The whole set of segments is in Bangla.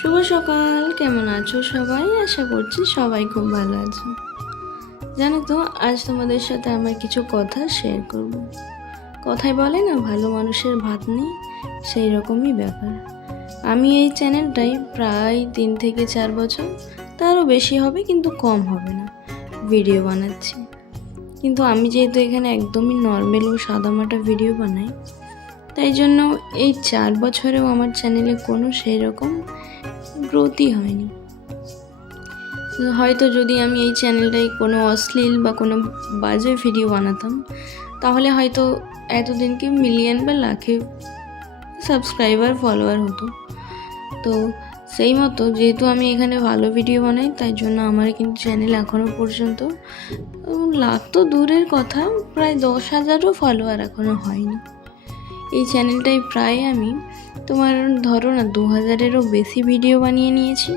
শুভ সকাল, কেমন আছো সবাই? আশা করছি সবাই খুব ভালো আছো। জানো তো, আজ তোমাদের সাথে আমার কিছু কথা শেয়ার করব। কথায় বলে না, ভালো মানুষের ভাত নেই, সেই রকমই ব্যাপার। আমি এই চ্যানেলটাই প্রায় 3 থেকে 4 বছর, তারও বেশি হবে কিন্তু কম হবে না, ভিডিও বানাচ্ছি। কিন্তু আমি যেহেতু এখানে একদমই নর্মাল ও সাদামাটা ভিডিও বানাই, তাই জন্য এই 4 বছরেও আমার চ্যানেলে কোনো সেই রকম গ্রোথই হয়নি। হয়তো যদি আমি এই চ্যানেলটায় কোনো অশ্লীল বা কোনো বাজে ভিডিও বানাতাম, তাহলে হয়তো এতদিনকে মিলিয়ন বা লাখে সাবস্ক্রাইবার ফলোয়ার হতো। তো সেই মতো যেহেতু আমি এখানে ভালো ভিডিও বানাই, তাই জন্য আমার কিন্তু চ্যানেল এখনও পর্যন্ত লাখ তো দূরের কথা, প্রায় 10,000ও ফলোয়ার এখনও হয়নি। এই চ্যানেলটায় প্রায় আমি তোমার ধরো না 2,000-এরও বেশি ভিডিও বানিয়ে নিয়েছি।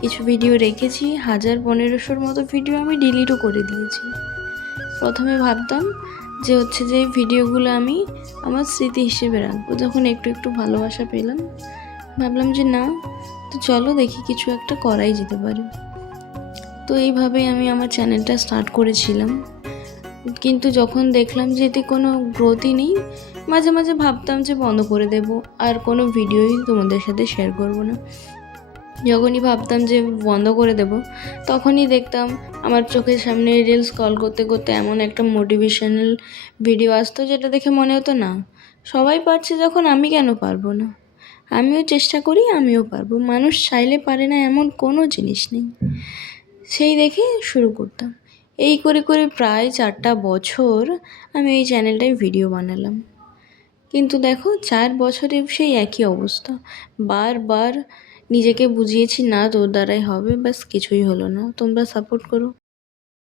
কিছু ভিডিও রেখেছি, 1,000-1,500-র মতো ভিডিও আমি ডিলিটও করে দিয়েছি। প্রথমে ভাবতাম যে এই ভিডিওগুলো আমি আমার স্মৃতি হিসেবে রাখবো। যখন একটু একটু ভালোবাসা পেলাম, ভাবলাম যে না, তো চলো দেখি কিছু একটা করাই যেতে পারে। তো এইভাবেই আমি আমার চ্যানেলটা স্টার্ট করেছিলাম। কিন্তু যখন দেখলাম যে এতে কোনো গ্রোথই নেই, মাঝে মাঝে ভাবতাম যে বন্ধ করে দেব, আর কোনো ভিডিওই তোমাদের সাথে শেয়ার করব না। যখনই ভাবতাম যে বন্ধ করে দেব, তখনই দেখতাম আমার চোখের সামনে রিলস স্ক্রল করতে করতে এমন একটা মোটিভেশনাল ভিডিও আসতো, যেটা দেখে মনে হতো না, সবাই পারছে যখন আমি কেন পারবো না। আমিও চেষ্টা করি, আমিও পারবো। মানুষ চাইলে পারে না এমন কোনো জিনিস নেই। সেই দেখে শুরু করতাম। এই করে করে প্রায় 4টা বছর আমি এই চ্যানেলটায় ভিডিও বানালাম। কিন্তু দেখো, 4 বছরে সেই একই অবস্থা। বারবার নিজেকে বুঝিয়েছি না, তোর দ্বারাই হবে, ব্যাস কিছুই হলো না। তোমরা সাপোর্ট করো।